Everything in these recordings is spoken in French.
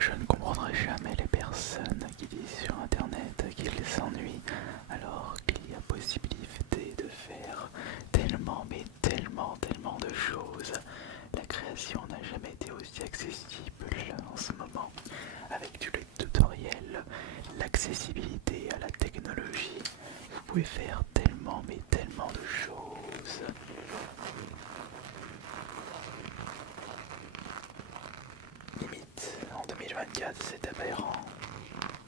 Je ne comprendrai jamais les personnes qui disent sur internet qu'ils s'ennuient alors qu'il y a possibilité de faire tellement mais tellement de choses. La création n'a jamais été aussi accessible en ce moment avec tous les tutoriels, l'accessibilité à la technologie. Vous pouvez faire tellement mais tellement de choses. Limite, en 2024, c'est aberrant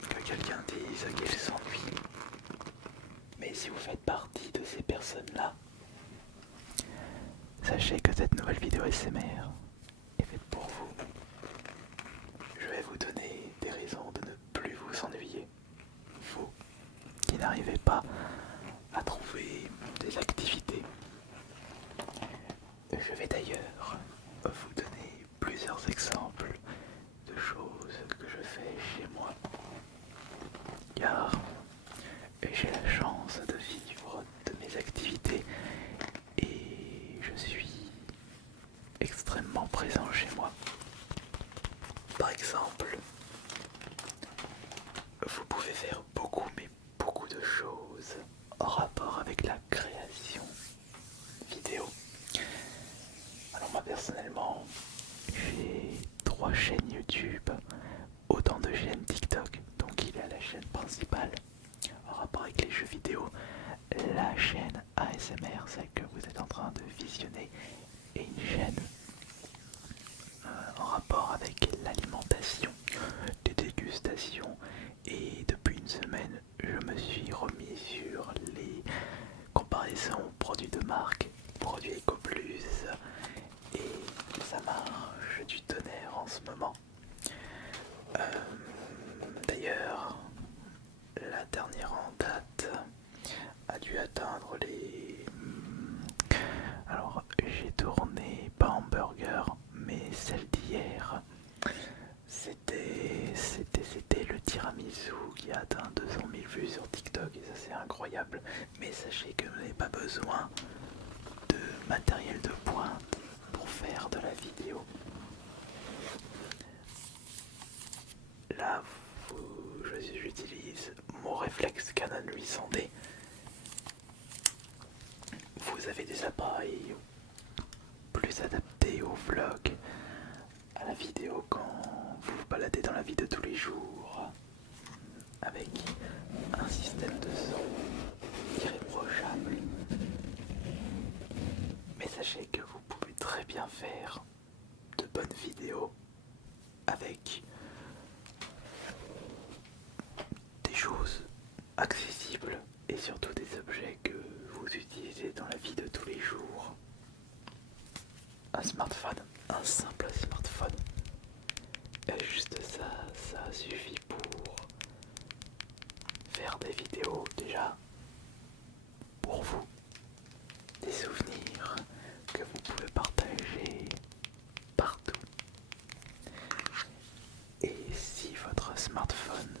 que quelqu'un dise qu'il s'ennuie. Mais si vous faites partie de ces personnes-là, sachez que cette nouvelle vidéo SMR est faite pour vous. Je vais vous donner des raisons de ne plus vous ennuyer. Vous qui n'arrivez pas à trouver des activités. Je vais d'ailleurs vous donner plusieurs exemples de choses que je fais chez moi. Car j'ai la chance de vivre de mes activités et je suis extrêmement présent chez moi. Par exemple, vous pouvez faire beaucoup mais beaucoup de choses en rapport avec la création vidéo. Alors moi personnellement, j'ai 3 chaînes YouTube, autant de chaînes TikTok, donc il y a la chaîne principale en rapport avec les jeux vidéo, la chaîne ASMR, celle que vous êtes en train de visionner, et une chaîne en rapport avec l'alimentation, des dégustations, et depuis une semaine je me suis remis sur les comparaisons produits de marque, produits EcoPlus, et ça marche du tonnerre en ce moment. D'ailleurs, la dernière en date a dû atteindre les... Alors, j'ai tourné pas hamburger, mais celle d'hier. C'était le tiramisu qui a atteint 200 000 vues sur TikTok et ça c'est incroyable. Mais sachez que vous n'avez pas besoin de matériel de pointe pour faire de la vidéo. Là, j'utilise mon réflexe Canon 800D. Vous avez des appareils plus adaptés au vlog, à la vidéo quand vous vous baladez dans la vie de tous les jours, avec un système de son irréprochable. Mais sachez que vous pouvez très bien faire de bonnes vidéos avec des choses accessibles et surtout des objets que vous utilisez dans la vie de tous les jours. Un smartphone, un simple smartphone. Et juste ça, ça suffit pour faire des vidéos déjà pour vous. Des souvenirs que vous pouvez partager partout. Et si votre smartphone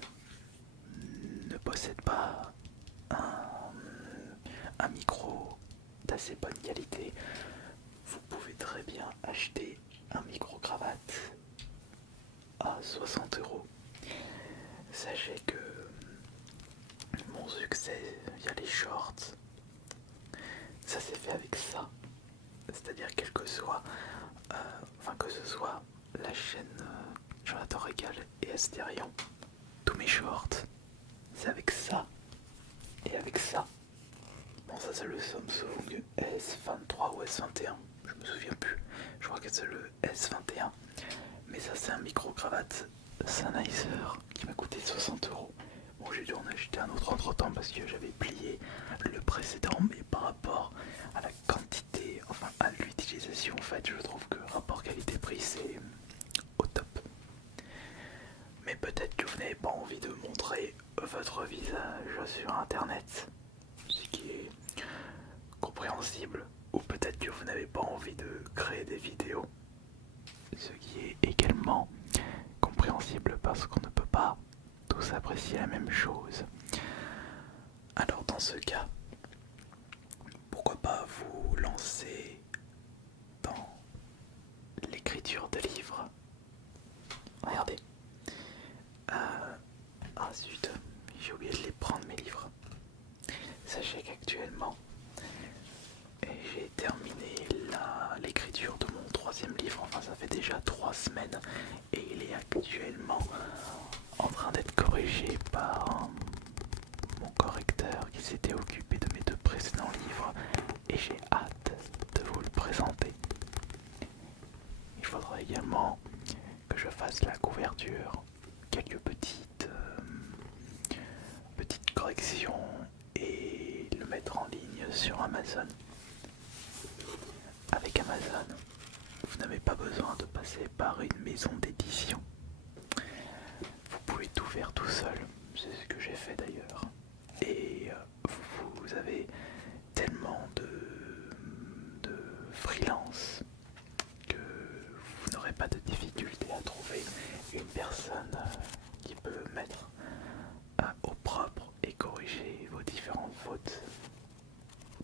ne possède pas un micro d'assez bonne qualité, vous pouvez très bien acheter un micro-cravate à 60 €. Sachez que mon succès via les shorts, ça s'est fait avec ça. C'est-à-dire quel que soit, que ce soit la chaîne Jonathan Régal et Astérion, tous mes shorts, c'est avec ça et avec ça. Bon, ça c'est le Samsung S23 ou S21, je me souviens plus. Je crois que c'est le S21. Mais ça c'est un micro-cravate Sennheiser qui m'a coûté 60 €. Bon, j'ai dû en acheter un autre entre temps parce que j'avais plié le précédent, mais par rapport à la quantité, enfin à l'utilisation, en fait, je trouve que rapport qualité-prix c'est au top. Mais peut-être que vous n'avez pas envie de montrer votre visage sur internet, ce qui est compréhensible, ou peut-être que vous n'avez pas envie de créer des vidéos, ce qui est également compréhensible parce qu'on ne peut pas tous apprécier la même chose. Alors dans ce cas, pourquoi pas vous lancer dans l'écriture de livres. Regardez, actuellement en train d'être corrigé par mon correcteur qui s'était occupé de mes 2 précédents livres et j'ai hâte de vous le présenter. Il faudra également que je fasse la couverture, quelques petites corrections et le mettre en ligne sur Amazon. Avec Amazon, vous n'avez pas besoin de passer par une maison d'édition. Vous pouvez tout faire tout seul, c'est ce que j'ai fait d'ailleurs. Et vous avez tellement de freelance que vous n'aurez pas de difficulté à trouver une personne qui peut mettre au propre et corriger vos différentes fautes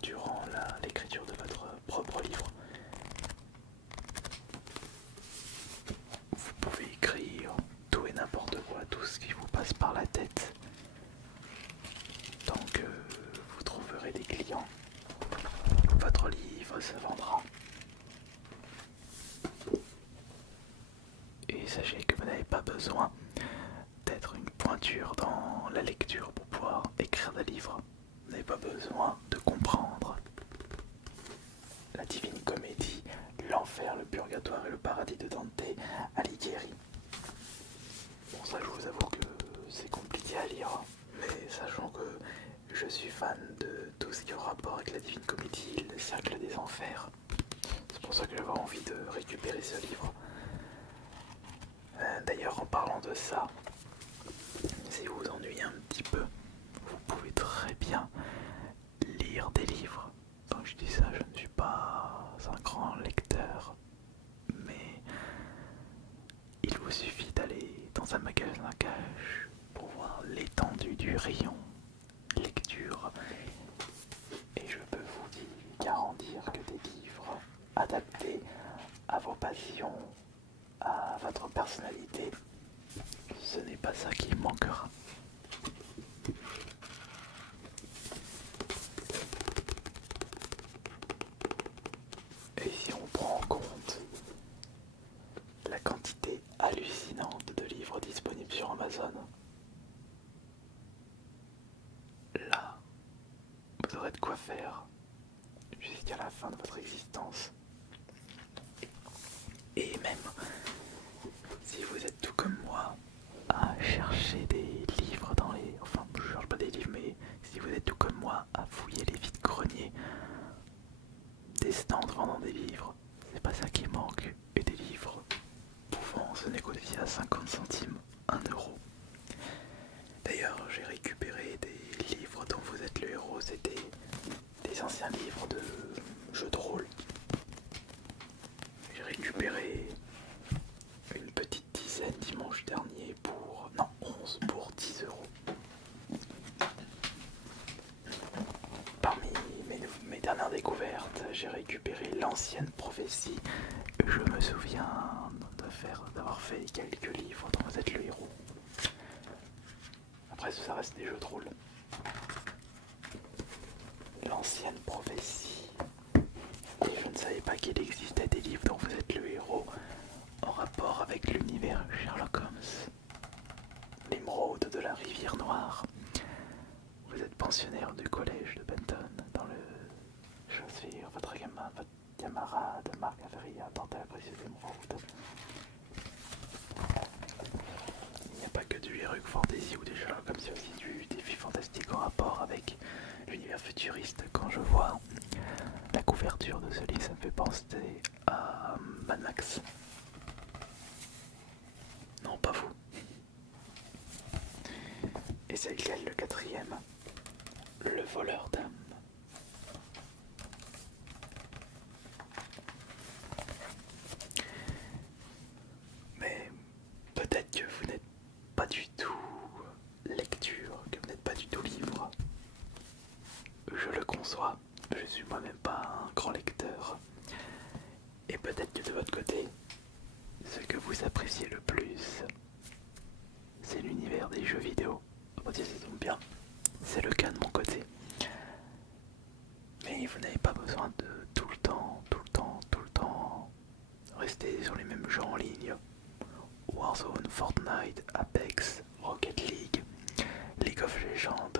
durant l'écriture de votre propre livre. Vous pouvez écrire tout et n'importe quoi, tout ce qui vous passe par la tête. Tant que vous trouverez des clients, votre livre se vendra. Et sachez que vous n'avez pas besoin d'être une pointure dans la lecture pour pouvoir écrire des livres. Vous n'avez pas besoin de comprendre la Divine Comédie, l'enfer, le purgatoire et le paradis de Dante Alighieri. Bon, ça je vous avoue que c'est compliqué à lire, mais sachant que je suis fan de tout ce qui est en rapport avec la Divine Comédie, le cercle des enfers, c'est pour ça que j'avais envie de récupérer ce livre. D'ailleurs, en parlant de ça, si vous vous ennuyez un petit peu, vous pouvez très bien lire des livres. Quand je dis ça, je ne suis pas un grand lecteur, mais il vous suffit d'aller dans un magasin cash pour voir l'étendue du rayon lecture. Et je peux vous garantir que des livres adaptés à vos passions, à votre personnalité, ce n'est pas ça qui manquera. Et si on prend en compte la quantité hallucinante de livres disponibles sur Amazon, là, vous aurez de quoi faire jusqu'à la fin de votre existence. Et même si vous êtes tout comme moi à chercher des livres dans les... Enfin, je cherche pas des livres, mais si vous êtes tout comme moi à fouiller les vides-greniers, des stands vendant des livres, c'est pas ça qui manque. Et des livres pouvant se négocier à 50 centimes, 1 euro. D'ailleurs, j'ai récupéré des livres dont vous êtes le héros, c'était des anciens livres de jeux de rôle. J'ai récupéré une petite dizaine dimanche dernier pour... non, 11 pour 10 euros. Parmi mes dernières découvertes, j'ai récupéré l'ancienne prophétie. Je me souviens d'avoir fait quelques livres dont vous êtes le héros. Après ça reste des jeux de rôle. L'ancienne prophétie. Et je ne savais pas qu'il existait des livres dont vous êtes le héros en rapport avec l'univers Sherlock Holmes. L'émeraude de la rivière Noire. Vous êtes pensionnaire du collège de Benton dans le Shakespeare. Votre camarade Marc Avery a apporté la précieuse émeraude. Il n'y a pas que du Heroic Fantasy ou des Sherlock Holmes, il y a aussi du défi fantastique en rapport avec l'univers futuriste. Quand je vois la couverture de ce livre, ça me fait penser à Mad Max. Non, pas vous. Et c'est lequel le 4e? Le voleur d'âme. Mais peut-être que vous n'êtes pas du tout lecture, que vous n'êtes pas du tout livre. Je le conçois, je suis moi-même pas un grand lecteur. Et peut-être que de votre côté, ce que vous appréciez le plus, c'est l'univers des jeux vidéo. Oh Dieu, ça tombe bien, c'est le cas de mon côté. Fortnite, Apex, Rocket League, League of Legends.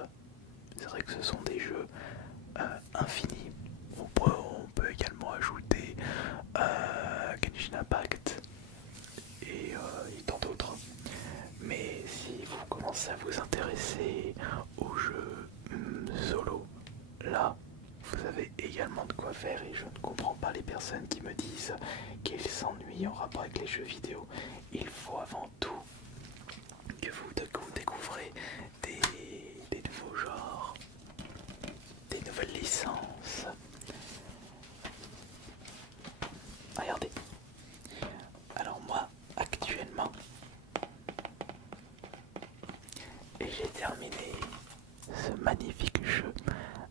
C'est vrai que ce sont des jeux infinis. On peut également ajouter Genshin Impact et tant d'autres. Mais si vous commencez à vous intéresser aux jeux solo, là, vous avez également de quoi faire et je ne comprends pas les personnes qui me disent qu'ils s'ennuient en rapport avec les jeux vidéo. Il faut avant tout que vous découvrez des nouveaux genres, des nouvelles licences. Regardez. Alors moi, actuellement, j'ai terminé ce magnifique jeu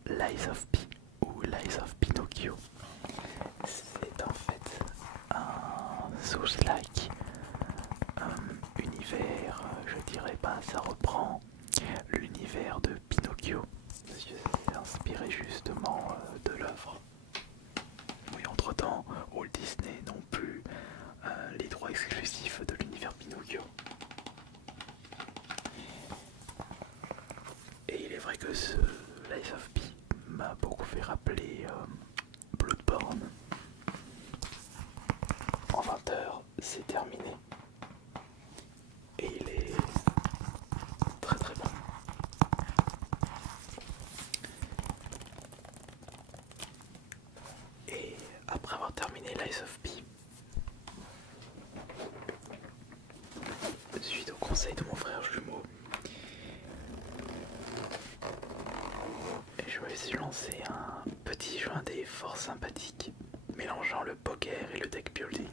Lies of P ou Lies of Pinocchio. C'est en fait un Souls-like univers, je dirais pas, ça reprend l'univers de Pinocchio. Parce que c'est inspiré justement de l'œuvre. Oui, entre-temps, Walt Disney n'ont plus les droits exclusifs de l'univers Pinocchio. Et il est vrai que ce Lies of P m'a beaucoup fait rappeler Bloodborne. En 20 heures, c'est terminé. Et il est très très bon. Et après avoir terminé Lies of P, suite au conseil de mon frère jumeau, je me suis lancé un petit jeu indé fort sympathique, mélangeant le poker et le deck building.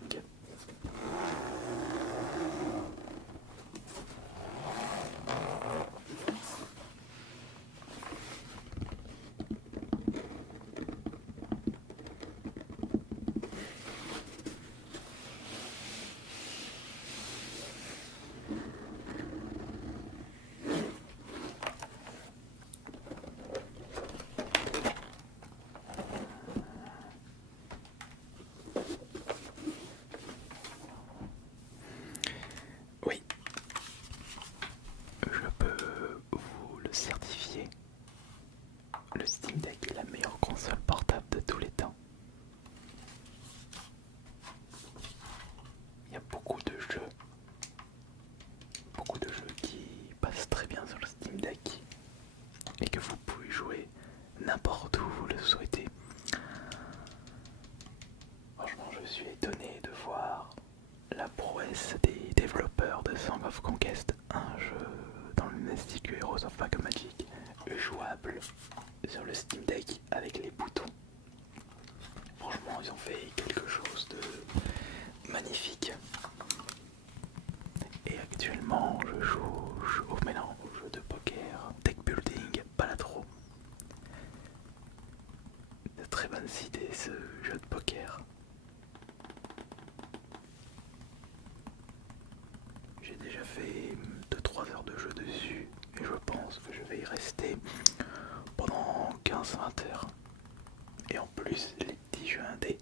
Oui, je peux vous le certifier. Le Steam Deck est la meilleure console portable de tous les temps. Il y a beaucoup de jeux qui passent très bien sur le Steam Deck et que vous pouvez jouer n'importe où vous le souhaitez. Franchement, je suis étonné de voir la prouesse des développeurs de Song of Conquest, un jeu dans le même style que Heroes of Might and Magic, jouable sur le Steam Deck avec les boutons. Franchement, ils ont fait quelque chose de magnifique. Et actuellement, je joue au mélange au jeu de poker, deck building, balatro. De très bonnes idées ce jeu de poker. J'ai déjà fait 2-3 heures de jeu dessus et je pense que je vais y rester pendant 15-20 heures. Et en plus, les petits jeux indés,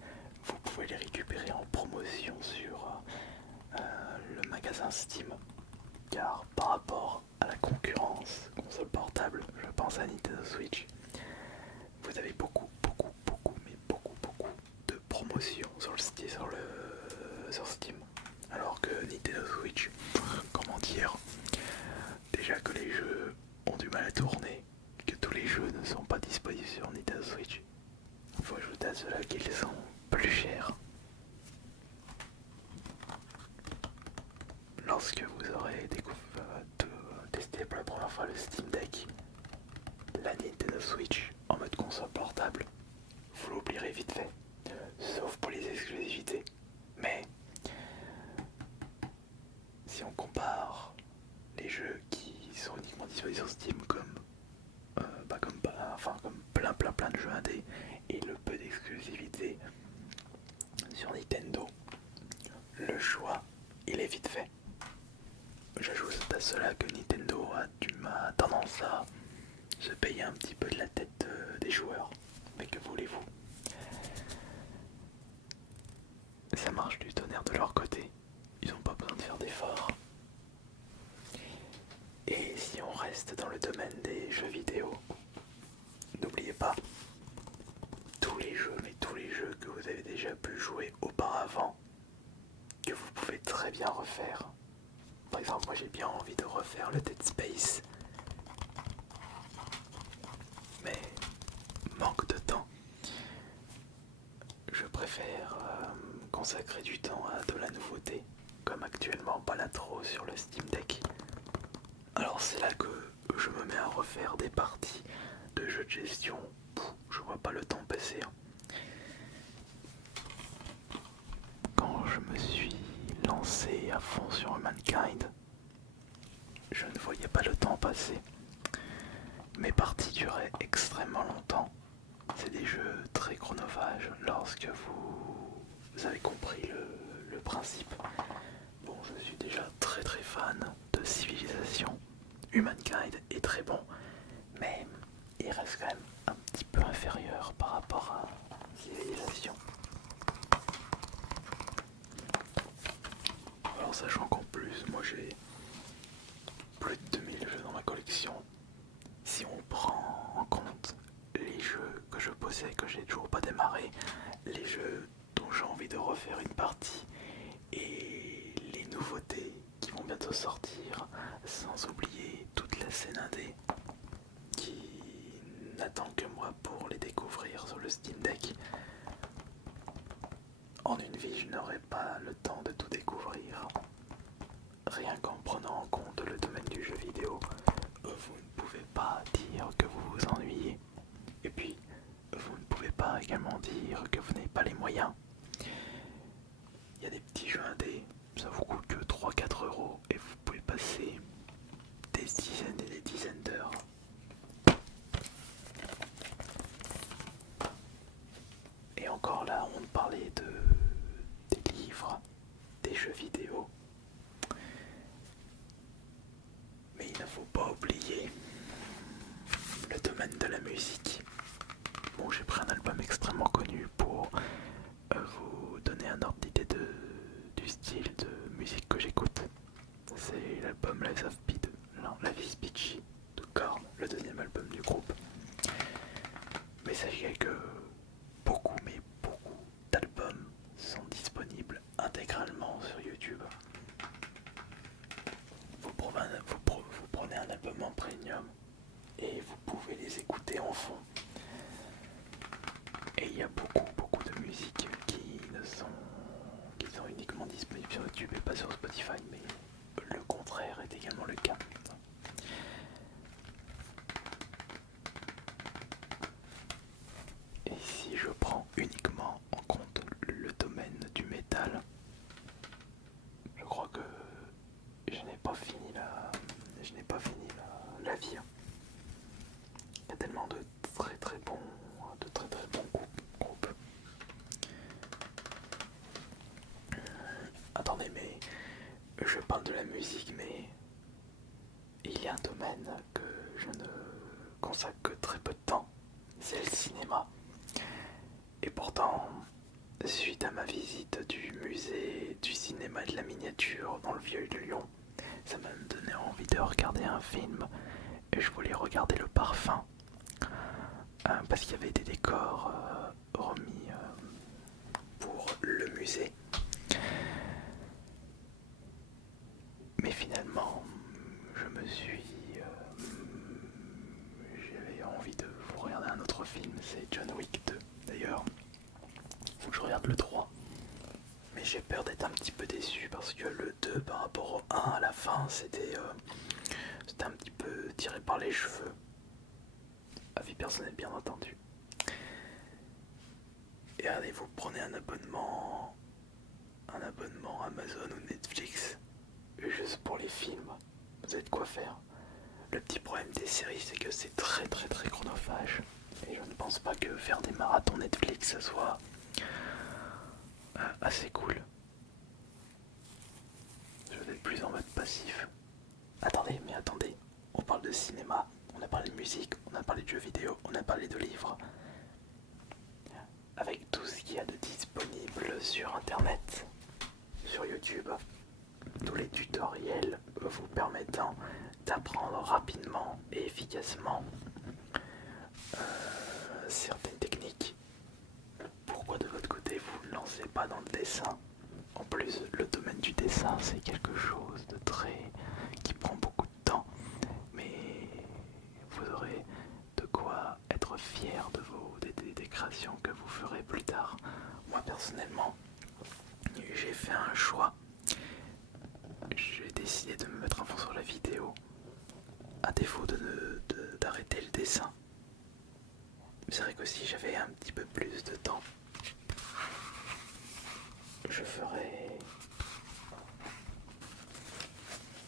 vous pouvez les récupérer en promotion sur le magasin Steam. Car par rapport à la concurrence console portable, je pense à Nintendo Switch, vous avez beaucoup de promotions sur Steam. Alors que Nintendo Switch, comment dire, déjà que les jeux ont du mal à tourner, que tous les jeux ne sont pas disponibles sur Nintendo Switch, il faut ajouter à cela qu'ils sont plus chers. Lorsque vous aurez testé pour la première fois le Steam Deck, la Nintendo Switch en mode console portable, vous l'oublierez vite fait, sauf pour les exclusivités. Mais si on compare les jeux qui sont uniquement disponibles sur Steam comme plein de jeux indés et le peu d'exclusivité sur Nintendo, le choix il est vite fait. J'ajoute à cela que Nintendo a tendance à se payer un petit peu de la tête des joueurs. Mais que voulez-vous? Ça marche du tonnerre de leur côté. Ils n'ont pas besoin de faire d'efforts. le domaine des jeux vidéo. N'oubliez pas, tous les jeux, mais tous les jeux que vous avez déjà pu jouer auparavant, que vous pouvez très bien refaire. Par exemple, moi j'ai bien envie de refaire le Dead Space, mais manque de temps. Je préfère consacrer du temps à de la nouveauté, comme actuellement pas là trop sur le Steam Deck. Alors c'est là que je me mets à refaire des parties de jeux de gestion. Je vois pas le temps passer. Quand je me suis lancé à fond sur Humankind, je ne voyais pas le temps passer. Mes parties duraient extrêmement longtemps. C'est des jeux très chronophages lorsque vous avez compris le principe. Bon, je suis déjà très très fan de Civilization. Humankind est très bon, mais il reste quand même un petit peu inférieur par rapport à Civilization. Alors sachant qu'en plus, moi j'ai plus de 2000 jeux dans ma collection. Si on prend en compte les jeux que je possède, que j'ai toujours pas démarré, les jeux dont j'ai envie de refaire une partie et les nouveautés qui vont bientôt sortir, sans oublier toute la scène indé qui n'attend que moi pour les découvrir sur le Steam Deck. En une vie, je n'aurai pas le temps de tout découvrir. Rien qu'en prenant en compte le domaine du jeu vidéo, vous ne pouvez pas dire que vous vous ennuyez. Et puis, vous ne pouvez pas également dire que vous n'avez pas les moyens. Il y a des petits jeux indés, ça vous coûte que 3-4 euros et vous pouvez passer des dizaines et des dizaines d'heures. Et encore là, on parlait des livres, des jeux vidéo. Mais il ne faut pas oublier le domaine de la musique. Bon, j'ai pris un album extrêmement connu pour vous donner un ordre d'idée du style de musique que j'écoute. C'est l'album Lives of Pi La Vie Speechy de Korn, le deuxième album du groupe. Mais sachez que beaucoup, mais beaucoup d'albums sont disponibles intégralement sur YouTube. Vous prenez un album en premium et vous pouvez les écouter en fond. Et il y a beaucoup de musiques qui sont uniquement disponibles sur YouTube et pas sur Spotify, mais le contraire est également le cas. Et si je prends uniquement en compte le domaine du métal, je crois que je n'ai pas fini la vie. Il y a tellement de très bons groupes. Attendez, mais je parle de la musique, mais il y a un domaine que je ne consacre que très peu de temps, c'est le cinéma. Et pourtant, suite à ma visite du musée du cinéma et de la miniature dans le Vieux de Lyon, ça m'a donné envie de regarder un film et je voulais regarder Le Parfum parce qu'il y avait des décors remis pour le musée. Mais finalement, j'avais envie de vous regarder un autre film, c'est John Wick 2 d'ailleurs. Faut que je regarde le 3. Mais j'ai peur d'être un petit peu déçu parce que le 2 par rapport au 1 à la fin, c'était un petit peu tiré par les cheveux. Avis personnel bien entendu. Et allez, vous prenez un abonnement Amazon ou Netflix juste pour les films, vous avez de quoi faire. Le petit problème des séries, c'est que c'est très chronophage. Et je ne pense pas que faire des marathons Netflix, ça soit assez cool. Je vais être plus en mode passif. Attendez, on parle de cinéma, on a parlé de musique, on a parlé de jeux vidéo, on a parlé de livres. Avec tout ce qu'il y a de disponible sur internet, sur YouTube, tous les tutoriels vous permettant d'apprendre rapidement et efficacement certaines techniques. Pourquoi de votre côté vous ne lancez pas dans le dessin? En plus, le domaine du dessin, c'est quelque chose de très... qui prend beaucoup de temps, mais vous aurez de quoi être fier de des créations que vous ferez plus tard. Moi personnellement, j'ai fait un choix. J'ai décidé de me mettre à fond sur la vidéo, à défaut d'arrêter le dessin. C'est vrai que si j'avais un petit peu plus de temps, je ferais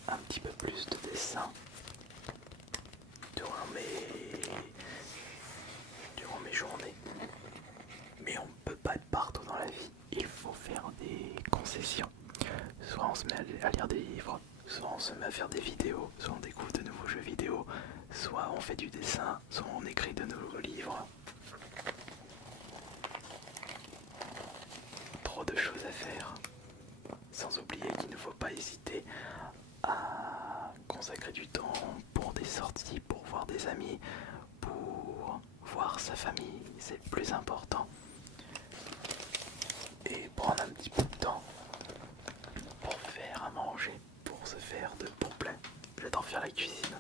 un petit peu plus de dessin durant mes journées. Mais on ne peut pas être partout dans la vie. Il faut faire des concessions. Soit on se met à lire des livres, soit on se met à faire des vidéos, soit on découvre de nouveaux jeux vidéo, soit on fait du dessin, soit on écrit de nouveaux livres. Trop de choses à faire. Sans oublier qu'il ne faut pas hésiter à consacrer du temps pour des sorties, pour voir des amis, pour voir sa famille, c'est le plus important. Et prendre un petit peu de temps pour faire à manger, pour se faire de bons plats. J'adore faire la cuisine.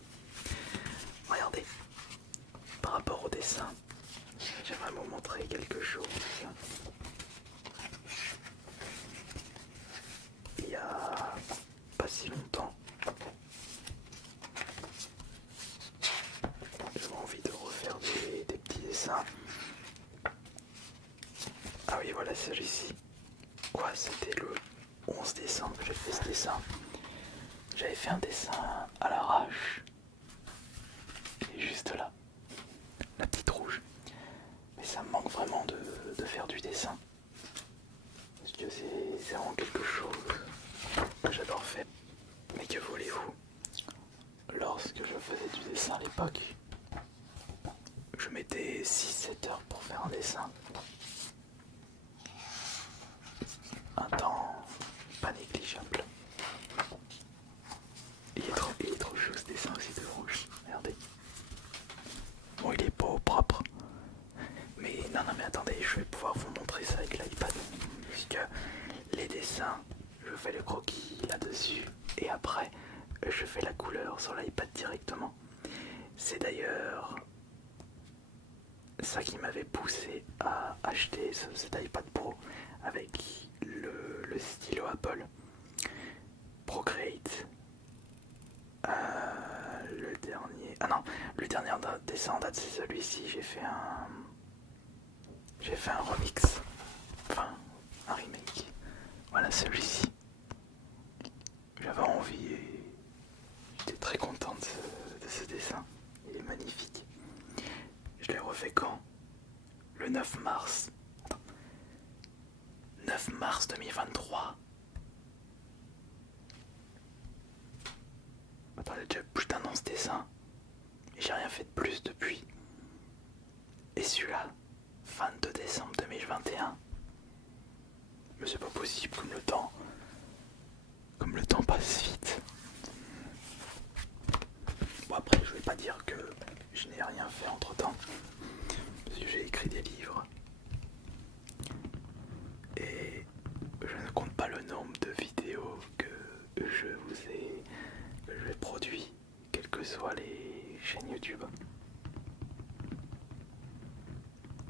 Regardez, par rapport au dessin, j'aimerais vous montrer quelque chose. Il y a pas si longtemps, j'avais envie de refaire des petits dessins. Ah oui, voilà celui-ci. Quoi, c'était le 11 décembre que j'ai fait ce dessin. J'avais fait un dessin à l'arrache. Il est juste là, la petite rouge. Mais ça me manque vraiment de faire du dessin. Parce que c'est vraiment quelque chose que j'adore faire. Mais que voulez-vous? Lorsque je faisais du dessin à l'époque, je mettais 6-7 heures pour faire un dessin. Un temps pas négligeable. Il est trop chou ce dessin aussi de rouge. Regardez. Bon, il est pas au propre. Mais non, mais attendez, je vais pouvoir vous montrer ça avec l'iPad. Puisque les dessins, je fais le croquis là-dessus. Et après, je fais la couleur sur l'iPad directement. C'est d'ailleurs ça qui m'avait poussé à acheter cet iPad Pro avec le stylo Apple Procreate. Le dernier... Ah non, le dernier dessin en date c'est celui-ci. J'ai fait un remix. Enfin, un remake. Voilà celui-ci. J'avais envie et j'étais très content de ce dessin. Il est magnifique. Je l'ai refait quand? Le 9 mars. Attends. 9 mars 2023. Attends, il y a déjà plus d'un an ce dessin. Et j'ai rien fait de plus depuis. Et celui-là, 22 décembre 2021. Mais c'est pas possible comme le temps. Comme le temps passe vite. Bon après je vais pas dire que je n'ai rien fait entre temps. Parce que j'ai écrit des livres. Et je ne compte pas le nombre de vidéos que j'ai produit, quelles que soient les chaînes YouTube.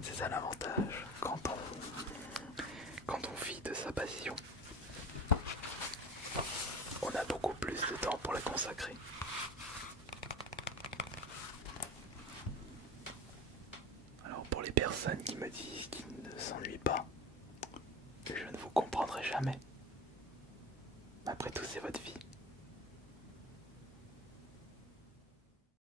C'est ça l'avantage quand on vit de sa passion. On a beaucoup plus de temps pour la consacrer. Alors pour les personnes qui me disent qu'ils ne s'ennuient pas, je ne vous comprendrai jamais. Après tout, c'est votre vie.